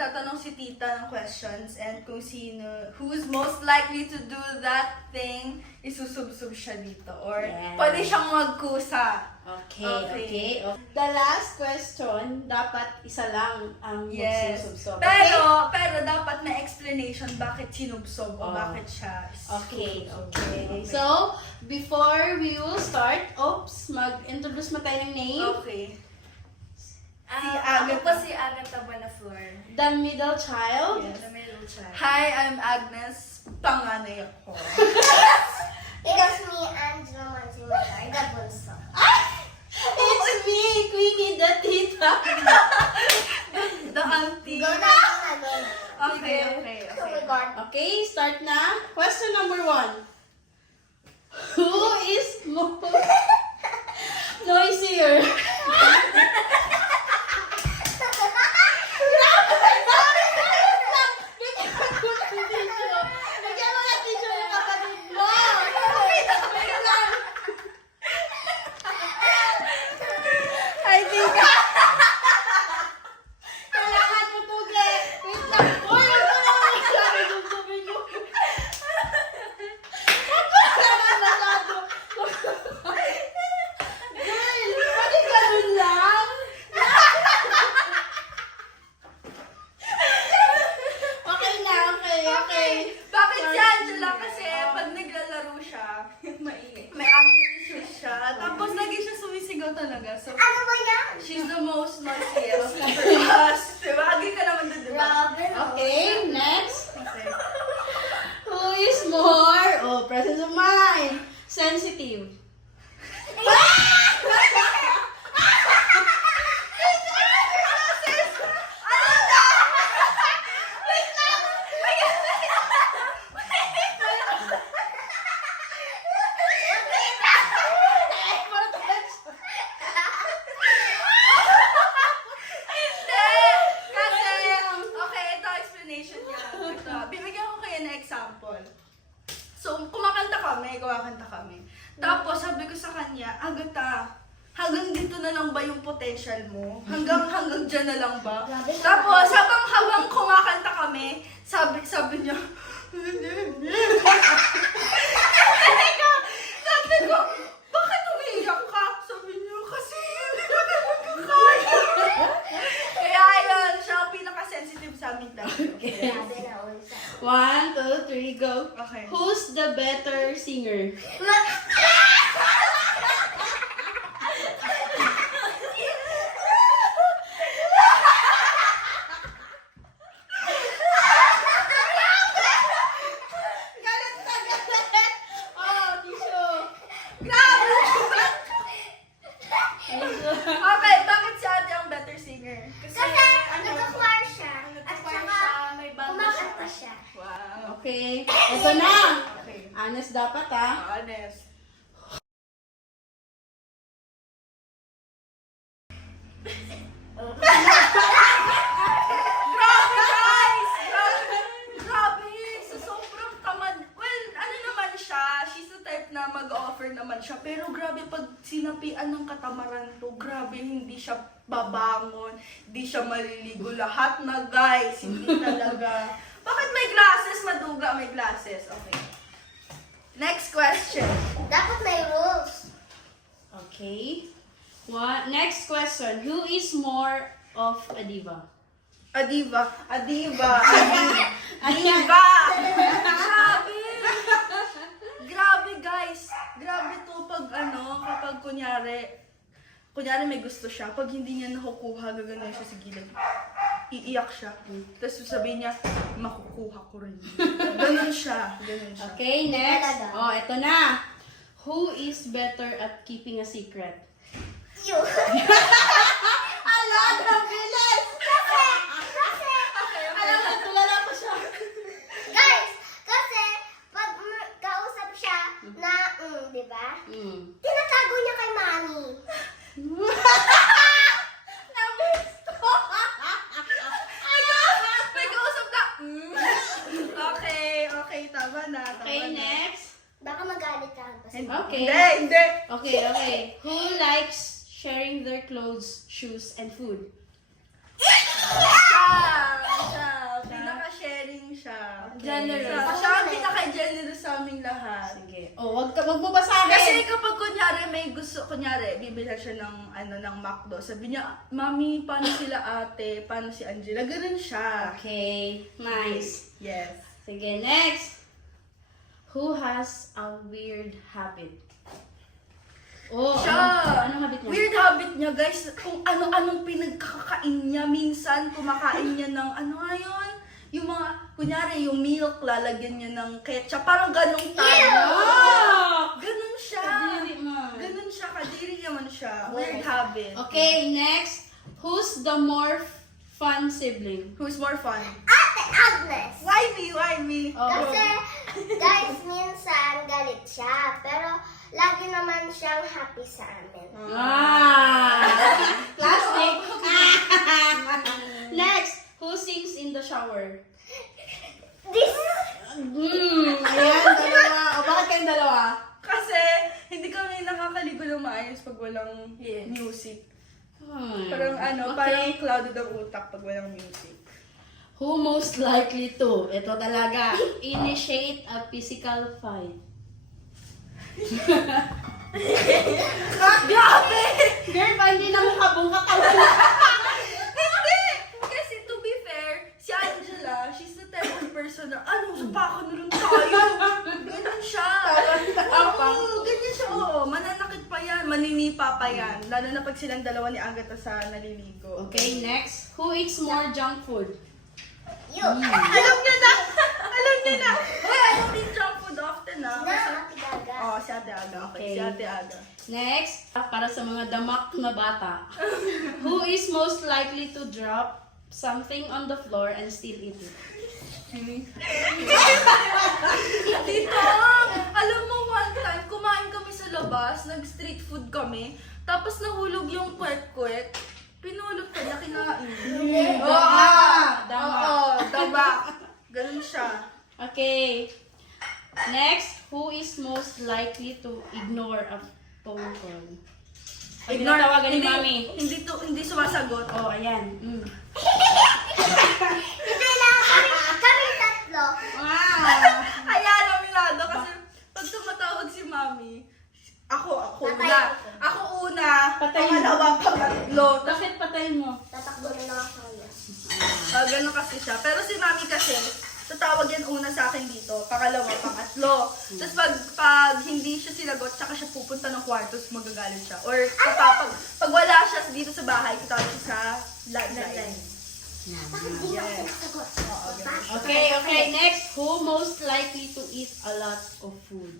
magtatanong si tita ng questions and kung who's most likely to do that thing, isusubsub siya dito. Or pwede siyang magkusa. Okay. The last question, dapat isa lang ang magsusubsob. Pero dapat may explanation bakit sinubsob o bakit siya Okay. So, before we will start, mag-introduce mo tayo ng name. Okay. Ako po si Agatha Bonaflor. The middle child. Yes. The middle child. Hi, I'm Agnes. Panganay ako. It's me, Angela Mansimata, the bunso. It's me, Queenie, the tita. The auntie. Go na. Okay. Okay, start na. Question number 1. Who is more noisier? Bigyan mo na teacher yung kapatid mo. I think kailangan mo tugi. Wait lang. Uy, sabi yung sabi nyo. Naman masyado. Girl, pwede ganun lang? Okay na, okay. Bakit si Angela? Kasi pag naglalaro siya, may anger issues siya. Tapos lagi siya sumisigaw talaga. So, Ano ba yan? she's the most noisiest for us. Diba? Agi ka naman doon, diba? Okay, next. Okay. Who is more, presence of mind, sensitive? Kasi, okay, ito explanation niya. Ito, bibigyan ko kayo ng example. So, kumakanta kami. Tapos, sabi ko sa kanya, Agatha, hanggang dito na lang ba yung potential mo? Hanggang dyan na lang ba? Tapos, habang kumakanta kami, sabi niya, sabi ko, bakit umiiyak ka? Sabi niya, kasi hindi na talaga kaya. Kaya yun, siya ang pinaka-sensitive sa amin dahil. Grabe na ulit. 1, 2, 3, go. Okay. Who's the better singer? Galit na galit! Oh, tissue! Grabe! Okay, bakit si ate ang better singer? Kasi nagka-choir siya. At saka may banda kumakanta siya. Wow. Okay, ito na! Okay. Honest dapat ah. Honest. Grabe guys! Grabe! Sa sobrang tamad. Well, ano naman siya, she's the type na mag-offer naman siya. Pero grabe pag sinapian ng katamaran to, grabe hindi siya babangon, hindi siya maliligo. Lahat na guys, hindi talaga. Bakit may glasses? Maduga may glasses. Okay. Next question. Dapat may rules. Okay. Next question. Who is more of a diva? Adiva. Diva! Grabe! Grabe guys! Grabe to pag kapag kunyari may gusto siya, pag hindi niya nakukuha, gagano'n siya sa gilid. Iiyak siya. Tapos sasabihin niya, makukuha ko rin. Ganun siya. Okay, next. Talaga. Oh, ito na. Who is better at keeping a secret? You. Ala, ang bilis! Kasi, Alam mo, tulala ko siya. guys, kasi pag kausap siya na, di ba? Tinatago niya kay Mami. May kausap na. Okay, tama na. Okay, next. Baka magalit ka. Okay. Hindi. Okay. Who likes sharing their clothes, shoes, and food? Siya! Pinaka-sharing siya. Okay. Generous. Siya ang pinaka-generous sa aming lahat. Sige. Oh, wag mo basahin. Kasi kapag kunyari, bibilhan siya ng McDo, sabi niya, Mami, paano sila ate? Paano si Angela? Ganun siya. Okay, nice. Yes. Sige, next. Who has a weird habit? Oh, Siya. Anong habit niya? Weird habit niya, guys. Kung ano-anong pinagkakain niya. Minsan, kumakain niya ng, ano nga yun? Yung mga, kunyari, yung milk, lalagyan niya ng ketchup. Parang ganun tayo. Oh! Ganun siya. Kadiri mo. Ganun siya. Kadiri naman siya. Weird habit. Okay, next. Who's the more fun sibling? Who's more fun? Ate Agnes. Why me? Why me? Oh. Kasi, guys, minsan galit siya. Pero, lagi naman siyang happy sa amin. Classmate. Next. Who sings in the shower? This, Ayan, dalawa. O, bakit kayong dalawa? Kasi, hindi kami nakakaligo ng maayos pag walang music. Parang parang clouded ang utak pag walang music. Who most likely to? Ito talaga. Initiate a physical fight. Grabe! Girl, ba hindi na mukhabong katawan? Hindi! Kasi to be fair, si Angela, she's the type of person na, sapakan na lang tayo. Ganun siya. Oo, ganyan siya. Oo, mananakit pa yan, maninipa pa yan. Lalo na pag silang dalawa ni Agatha sa naliligo. Okay, next. Who eats more junk food? you. Alam niya na! Alam niya na! Uy, I don't eat junk food often Na, Kasi, Ate Gaga. si Ate Aga. Okay, Okay. si Ate Aga. Next, para sa mga damak na bata. Who is most likely to drop something on the floor and still eat it? Dito, alam mo one time, kumain kami sa labas, nag-street food kami, tapos nahulog yung kwek-kwek, pinulog ko niya, kinain. Oo, daba. Ganun siya. Okay. Next, who is most likely to ignore a phone call? Pag tinatawagan ni Mami. Hindi sumasagot. Oh, ayan. Hindi lang kami tatlo. Wow! Kaya laminado kasi pag tumatawag si Mami, ako Patay una. ako. Ako una, Patay mo. pangalawa, pangatlo. Bakit patayin mo? Tatakbo na lang ako. Ganun kasi siya. Pero si Mami kasi, tatawag yan una sa akin dito, pangalawa, pangatlo. Tapos pag hindi siya sinagot, tsaka siya pupunta ng kwarto, tapos magagalit siya. Or pag wala siya dito sa bahay, tatawag siya sa landline. Bakit di na ako sagot? Okay. Next, who most likely to eat a lot of food?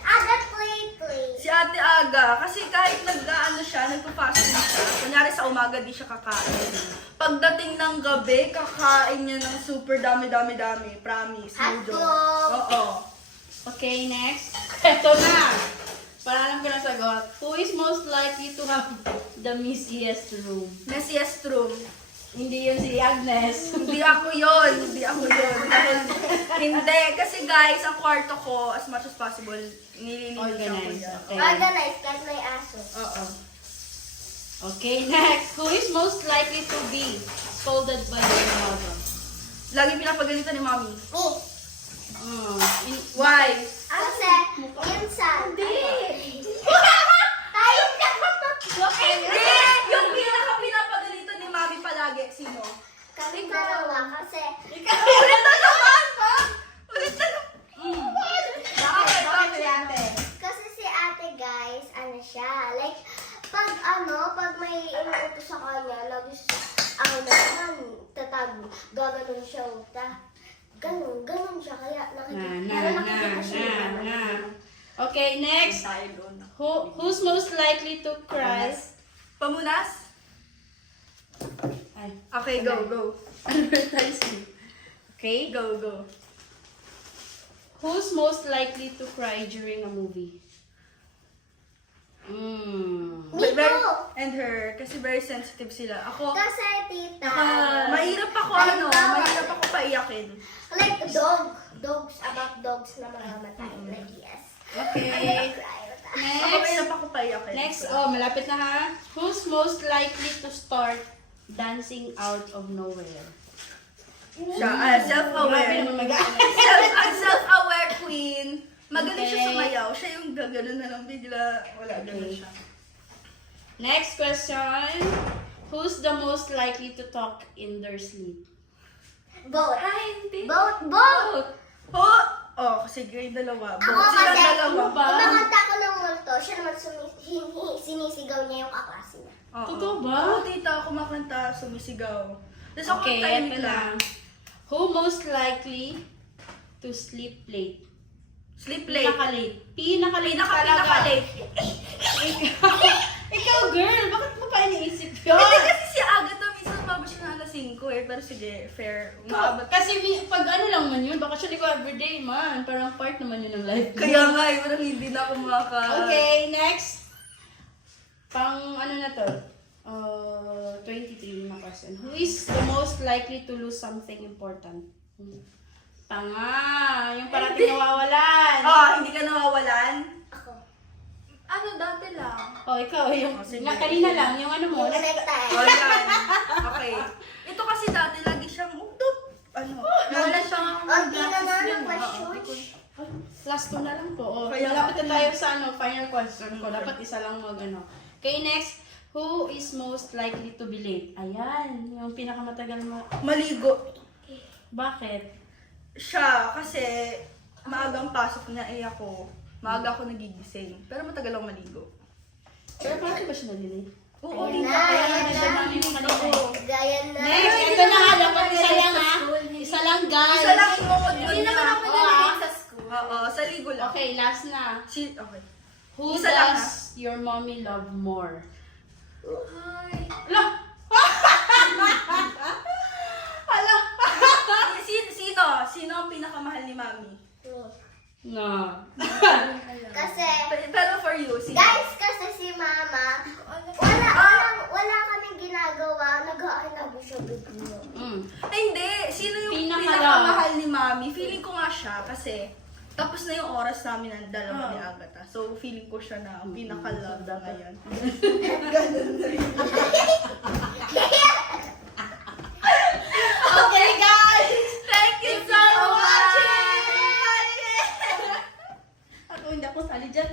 Aga, play. Si Ate Aga, kasi kahit nagpa-fasting siya, kunyari sa umaga di siya kakain. Pagdating ng gabi, kakain niya ng super dami. Promise. Hotdog. Oo. Okay, next. Ito na. Para lang pinasagot. Who is most likely to have the messiest room? Messiest room. Hindi yun si Agnes. Hindi ako yun. Dahil, hindi. Kasi guys, ang kwarto ko, as much as possible, nililinis ko Organized. yan. Okay. Organize, kahit may aso. Oo. Okay, next. Who is most likely to be scolded by your mother? Lagi pinapagalitan ni Mami. Me. Why? Kasi, minsan. Hindi. Tayo ka ba tatlo? Hindi! Yung pinapagalitan ni Mami palagi, sino? Kami dalawa kasi. Ulit na naman! Ulit na naman! Bakit si ate? Kasi si ate guys, ano siya, like, pag may inuutos sa kanya, lagi siya, gaganon siya, ganon siya, kaya nakikita siya. Okay, next. Who's most likely to cry? Pamunas? Ay, Okay, go. advertising. Okay. Go. Who's most likely to cry during a movie? Me too. And her, kasi very sensitive sila. Ako, Kasi tita, mahirap ako paiyakin. like dogs na mamamatay, like yes. Okay. Ako mahirap ako paiyakin. Next, malapit na ha. Who's most likely to start dancing out of nowhere? Siya, Grabe self-aware. naman mag-aaral. Self-aware queen. Magaling siya Okay. sumayaw. Siya yung gaganon na lang bigla. Wala, ganun Okay. siya. Next question. Who's the most likely to talk in their sleep? Both. Ay, hindi. Both. Oh, sige, dalawa. Ako Sila kasi, dalawa. ba? kumakanta ko ng multo, siya naman sinisigaw niya yung kaklase niya. Oo. Totoo ba? Oo, tita, kumakanta, sumisigaw. Tapos ako Okay, tahimik eto lang. na. Who most likely to sleep late? Sleep late. Pinaka-late. Pinaka-late talaga. Pinaka-late. Ikaw, girl, bakit mo pa iniisip yun? Hindi kasi si Agatha, minsan umabot siya na alas 5 eh. Pero sige, fair. Umabot. Kasi pag ano lang man yun, baka ko everyday man. Parang part naman yun ng life. Kaya nga, parang hindi na ako maka... Okay, next. Pang ano na to? 23 na question. Who is the most likely to lose something important? Tanga! Yung parating nawawalan. Hindi ka nawawalan? Ako. Ano, dati lang. Oh, ikaw, yung Oh, sige. kanina lang, yung ano mo. Yung necktie. Yan. Okay. Ito kasi dati lagi siyang, Wala siyang Unti na nga glasses ng yun. questions. Last two na lang po. Oh, Kaya- malapit na tayo sa final question ko. Dapat isa lang mag-ano. Okay, next. Who is most likely to be late? Ayan, yung pinakamatagal mo. Maligo. Bakit? Siya, kasi maagang pasok niya ako. Maaga ako nagigising. Pero matagal ako maligo. Pero bakit ba siya nalilate? Oo, Ayun tita. na, Kaya ayun nandyan na. namin yung kanina. Gaya na. Next, ito na. Dapat isa lang ha. Isa lang, guys. Isa lang ingungod mo Hindi niya. naman ako Oo, nalilate sa school. Oo, sa ligo lang. Okay, last na. Okay. Who Isa lang, does your mommy love more? Ay. Ala! Ala! Sino ang pinakamahal ni Mami? No. Kasi, Pero for you, sino? guys, kasi si mama, wala kaming ginagawa, nag-aanabi siya bigla. Ay, hindi. Sino yung Pinaka-love. pinakamahal ni Mami? Feeling ko nga siya kasi tapos na yung oras namin ng dalawa ni Agatha. So, feeling ko siya na ang pinaka-love na ngayon. Okay, guys! Thank you so much! Ako hindi ako sali dyan.